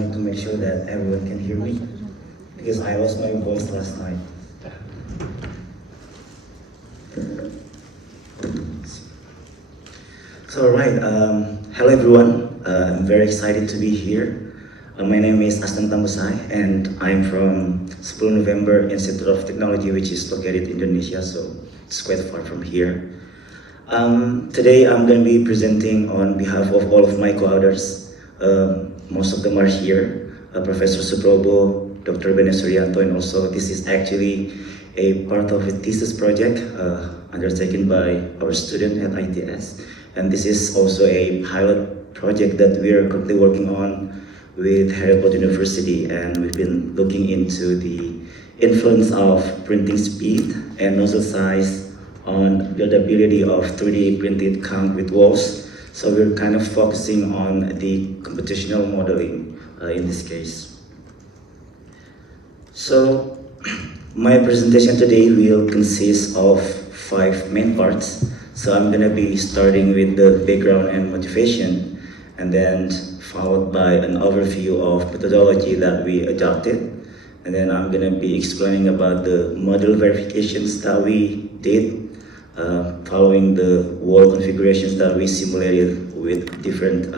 need to make sure that everyone can hear me because I lost my voice last night. So alright, hello everyone. I'm very excited to be here. My name is Astan Tambusai and I'm from 10 November Institute of Technology, which is located in Indonesia, so it's quite far from here. Today I'm going to be presenting on behalf of all of my co-authors. Most of them are here, Professor Suprobo, Dr. Bene Suryanto, and also this is actually a part of a thesis project undertaken by our student at ITS. And this is also a pilot project that we are currently working on with Harvard University, and we've been looking into the influence of printing speed and nozzle size on buildability of 3D printed concrete walls. So we're kind of focusing on the computational modeling in this case. So my presentation today will consist of 5 main parts. So I'm going to be starting with the background and motivation, and then followed by an overview of methodology that we adopted. And then I'm going to be explaining about the model verifications that we did, following the wall configurations that we simulated with different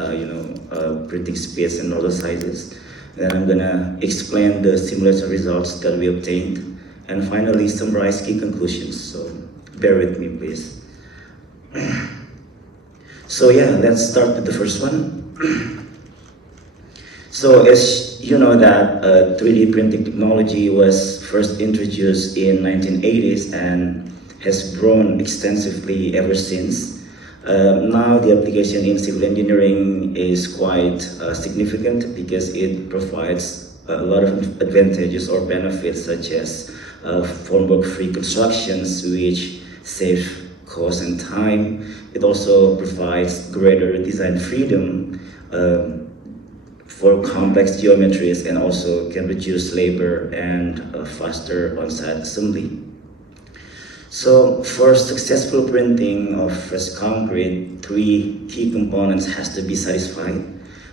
printing speeds and nozzle sizes. Then I'm going to explain the simulation results that we obtained, and finally summarize key conclusions. So bear with me, please. So yeah, let's start with the first one. So as you know that 3D printing technology was first introduced in 1980s and has grown extensively ever since. Now the application in civil engineering is quite significant because it provides a lot of advantages or benefits, such as formwork-free constructions, which save cost and time. It also provides greater design freedom for complex geometries, and also can reduce labor and faster on-site assembly. So for successful printing of fresh concrete, 3 key components has to be satisfied.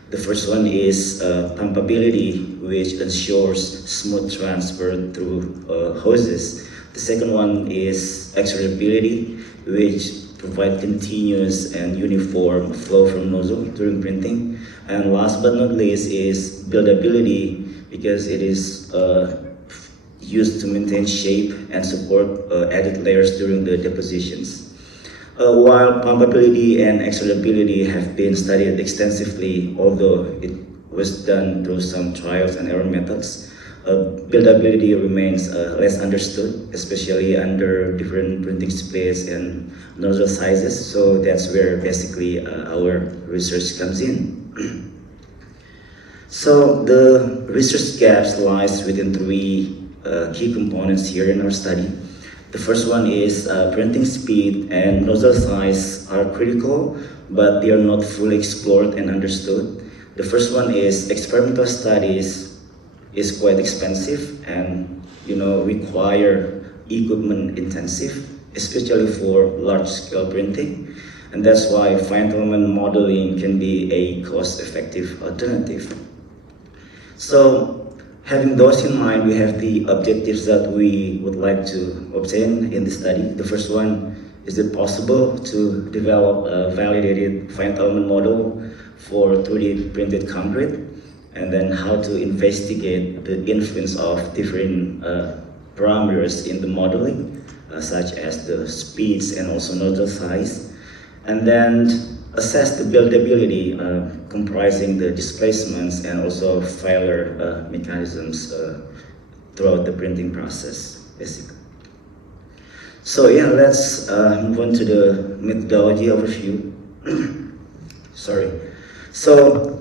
The first one is pumpability, which ensures smooth transfer through hoses. The second one is extrudability, which provide continuous and uniform flow from nozzle during printing. And last but not least is buildability, because it is used to maintain shape and support added layers during the depositions. While pumpability and extrudability have been studied extensively, although it was done through some trials and error methods, buildability remains less understood, especially under different printing speeds and nozzle sizes. So that's where basically our research comes in. So the research gaps lies within 3 key components here in our study. The first one is printing speed and nozzle size are critical, but they are not fully explored and understood. The first one is experimental studies is quite expensive and require equipment intensive, especially for large-scale printing, and that's why finite element modeling can be a cost-effective alternative. So having those in mind, we have the objectives that we would like to obtain in the study. The first one, is it possible to develop a validated finite element model for 3D printed concrete? And then how to investigate the influence of different parameters in the modeling, such as the speeds and also nozzle size. And then assess the buildability, comprising the displacements and also failure mechanisms throughout the printing process, basically. So yeah, let's move on to the methodology overview. Sorry. So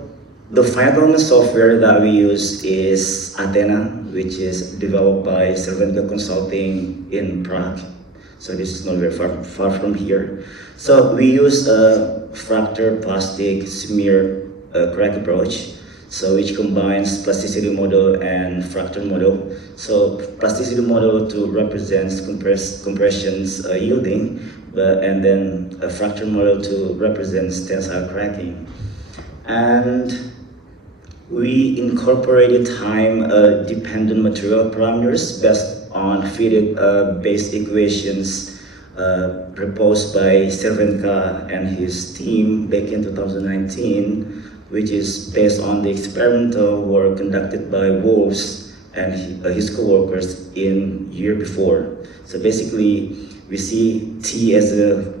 the finite element software that we use is ATENA, which is developed by Cervenka Consulting in Prague. So this is not very far from here. So we use a fracture plastic smear crack approach, so which combines plasticity model and fracture model. So plasticity model to represents compressions yielding, and then a fracture model to represent tensile cracking. And we incorporated time-dependent material parameters based on fitted-based equations proposed by Cervenka and his team back in 2019, which is based on the experimental work conducted by Wolves and his co-workers in year before. So basically, we see t as a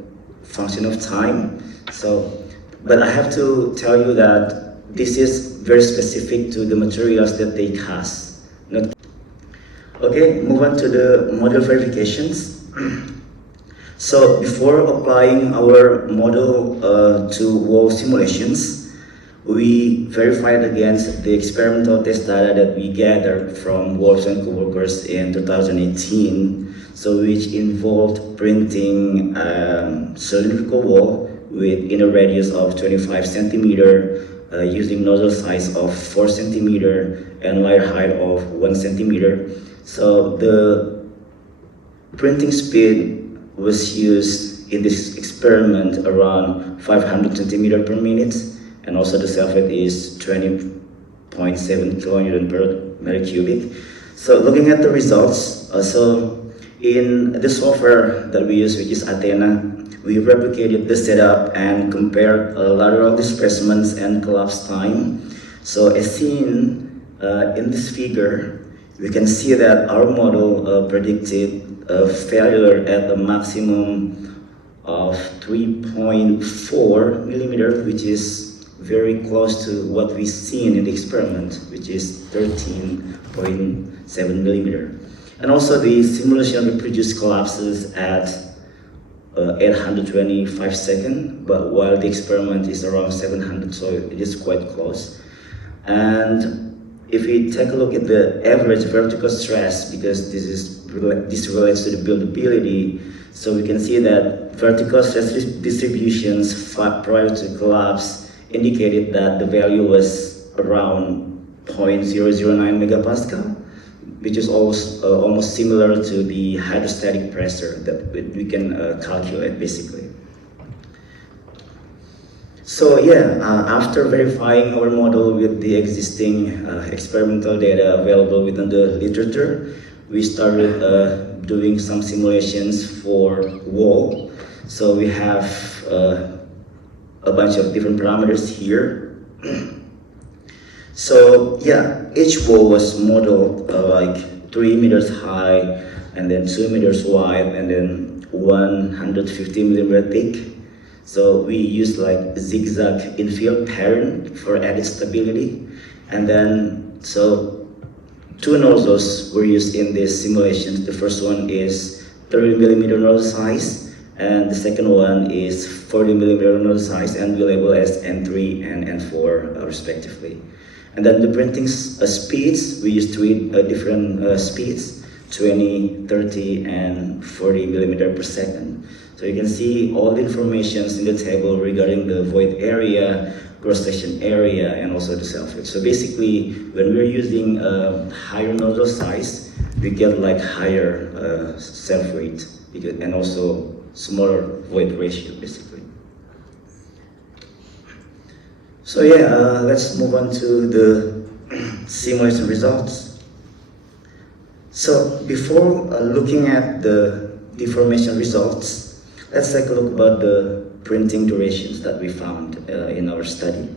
function of time. But I have to tell you that this is very specific to the materials that they cast. Okay, move on to the model verifications. So before applying our model to wall simulations, we verified against the experimental test data that we gathered from Wolves and coworkers in 2018, so which involved printing cylindrical wall with inner radius of 25 centimeter, using nozzle size of 4 centimeter and wire height of 1 centimeter. So the printing speed was used in this experiment around 500 centimeter per minute, and also the self-weight is 20.7 kilonewton per meter cubic. So looking at the results, in the software that we use, which is ATENA, we replicated the setup and compared lateral displacements and collapse time. So as seen in this figure, we can see that our model predicted a failure at a maximum of 3.4 millimeter, which is very close to what we've seen in the experiment, which is 13.7 millimeter. And also the simulation reproduced collapses at 825 seconds, but while the experiment is around 700, so it is quite close. And if we take a look at the average vertical stress, because this relates to the buildability, so we can see that vertical stress distributions prior to collapse indicated that the value was around 0.009 megapascal, which is almost similar to the hydrostatic pressure that we can calculate basically. So yeah, after verifying our model with the existing experimental data available within the literature, we started doing some simulations for wall. So we have a bunch of different parameters here. So yeah, each wall was modeled like 3 meters high, and then 2 meters wide, and then 150 millimeter thick. So we used like zigzag infill pattern for added stability. And then, so 2 nozzles were used in these simulations. The first one is 30 millimeter nozzle size, and the second one is 40 millimeter nozzle size, and we label as N3 and N4 respectively. And then the printing speeds, we used 3 different speeds, 20, 30, and 40 millimeter per second. So you can see all the information in the table regarding the void area, cross-section area, and also the self-weight. So basically, when we're using higher nozzle size, we get like higher self-weight, and also smaller void ratio, basically. So yeah, let's move on to the simulation results. So before looking at the deformation results, let's take a look about the printing durations that we found in our study.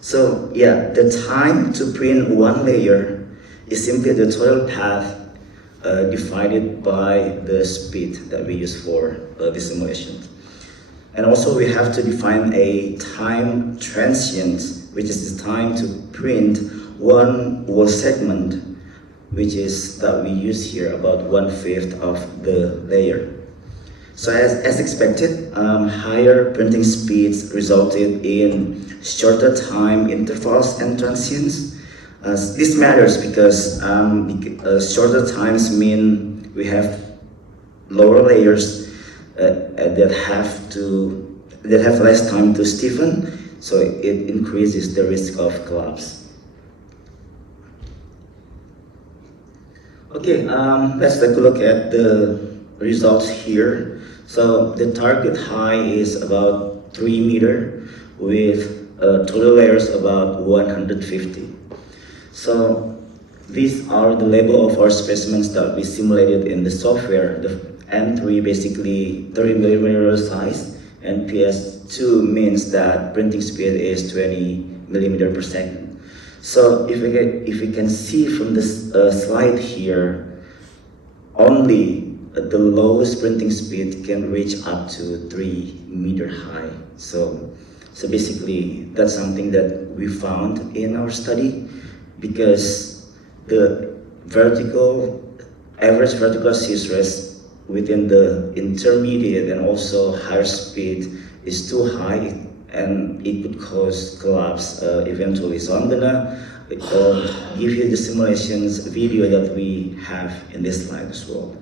So yeah, the time to print one layer is simply the total path divided by the speed that we use for the simulation. And also we have to define a time transient, which is the time to print one wall segment, which is that we use here about 1/5 of the layer. So as expected, higher printing speeds resulted in shorter time intervals and transients. This matters because shorter times mean we have lower layers that have less time to stiffen, so it increases the risk of collapse. Okay, let's take a look at the results here. So the target height is about 3 meters with total layers about 150. So these are the level of our specimens that we simulated in the software. The M3 basically 30 millimeter size, and PS2 means that printing speed is 20 millimeter per second. So if we can see from this slide here, only the lowest printing speed can reach up to 3 meter high. So basically that's something that we found in our study, because the average vertical stress within the intermediate and also higher speed is too high, and it could cause collapse eventually. So I'm gonna give you the simulations video that we have in this slide as well.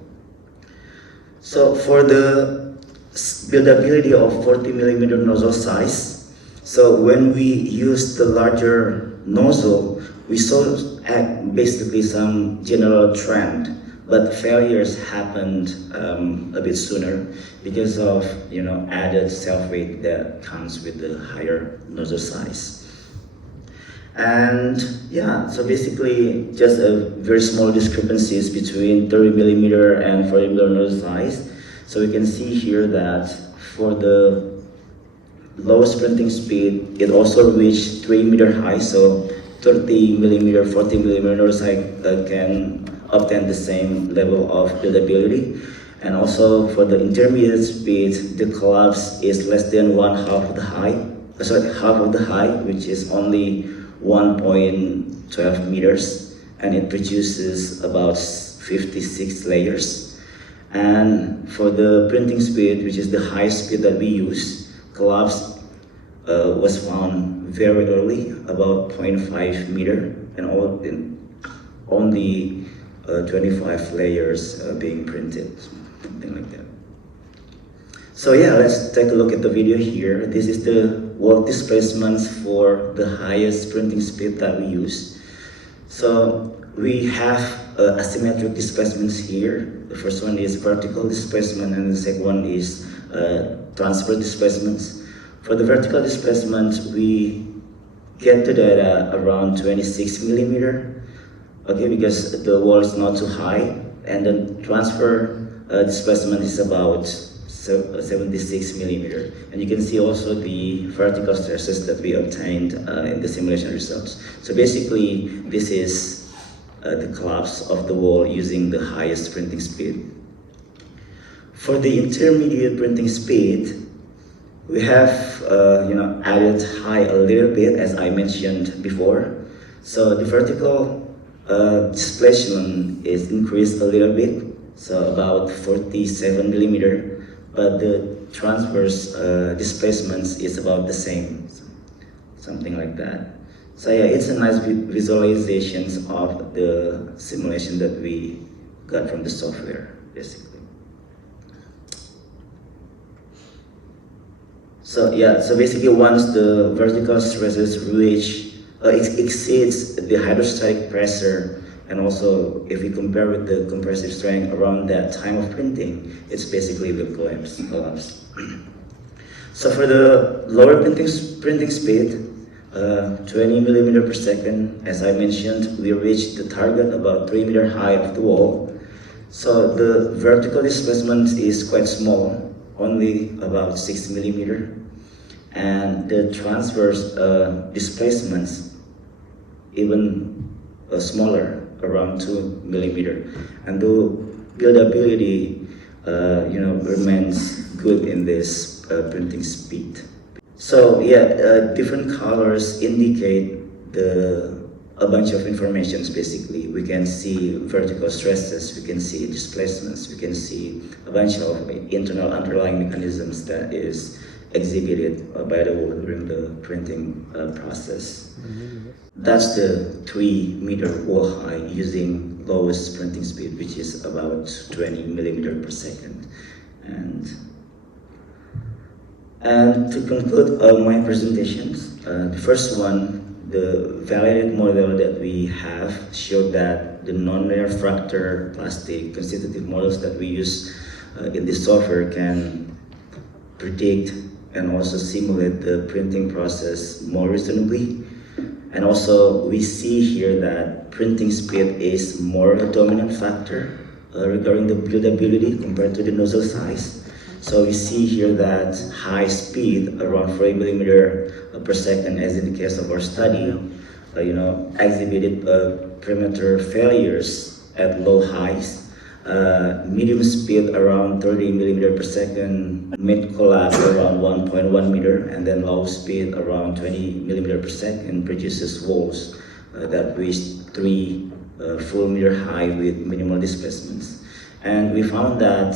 So for the buildability of 40 millimeter nozzle size, so when we use the larger nozzle, we saw basically some general trend, but failures happened a bit sooner because of added self-weight that comes with the higher nozzle size. And yeah, so basically just a very small discrepancies between 30 millimeter and 40 millimeter nozzle size. So we can see here that for the lowest printing speed, it also reached 3 meter high. So 30 millimeter, 40 millimeter nozzle size can obtain the same level of buildability. And also for the intermediate speed, the collapse is less than half of the height, which is only 1.12 meters, and it produces about 56 layers. And for the printing speed, which is the highest speed that we use, collapse was found very early, about 0.5 meter, and only 25 layers being printed, something like that. So yeah, let's take a look at the video here. This is the wall displacements for the highest printing speed that we use. So we have asymmetric displacements here. The first one is vertical displacement, and the second one is transverse displacements. For the vertical displacement, we get the data around 26 millimeter, okay, because the wall is not too high, and the transfer displacement is about 76 millimeter. And you can see also the vertical stresses that we obtained in the simulation results. So basically, this is the collapse of the wall using the highest printing speed. For the intermediate printing speed, we have added high a little bit, as I mentioned before. So the vertical displacement is increased a little bit, so about 47 millimeter, but the transverse displacements is about the same, something like that. So yeah, it's a nice visualizations of the simulation that we got from the software, basically. So yeah, so basically once the vertical stresses exceeds the hydrostatic pressure, and also if we compare with the compressive strength around that time of printing, it's basically the collapse. So for the lower printing speed, 20 millimeter per second, as I mentioned, we reached the target about 3 meter high of the wall. So the vertical displacement is quite small, only about 6 millimeter. And the transverse displacements even smaller, around 2 millimeter. And the buildability remains good in this printing speed. So yeah, different colors indicate a bunch of informations. Basically, we can see vertical stresses, we can see displacements, we can see a bunch of internal underlying mechanisms that is exhibited by the wall during the printing process. That's the 3 meter wall height using lowest printing speed, which is about 20 millimeter per second. And to conclude my presentations, the first one, the validated model that we have showed that the nonlinear fractal plastic constitutive models that we use in this software can predict and also simulate the printing process more reasonably. And also, we see here that printing speed is more a dominant factor regarding the buildability compared to the nozzle size. So we see here that high speed, around 40 millimeter per second, as in the case of our study, exhibited perimeter failures at low highs. Medium speed around 30 millimeter per second, mid collapse around 1.1 meter, and then low speed around 20 millimeter per second produces walls that reach 3 full meter high with minimal displacements. And we found that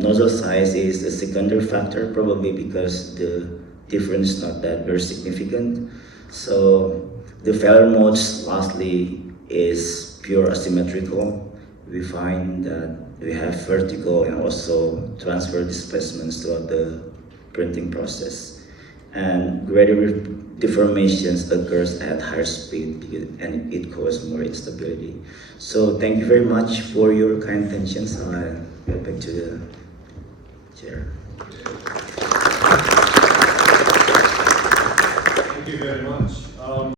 nozzle size is a secondary factor, probably because the difference is not that very significant. So the failure modes, lastly, is pure asymmetrical. We find that we have vertical and also transfer displacements throughout the printing process. And greater deformations occurs at higher speed and it causes more instability. So thank you very much for your kind attention. So I'll get back to the chair. Thank you very much.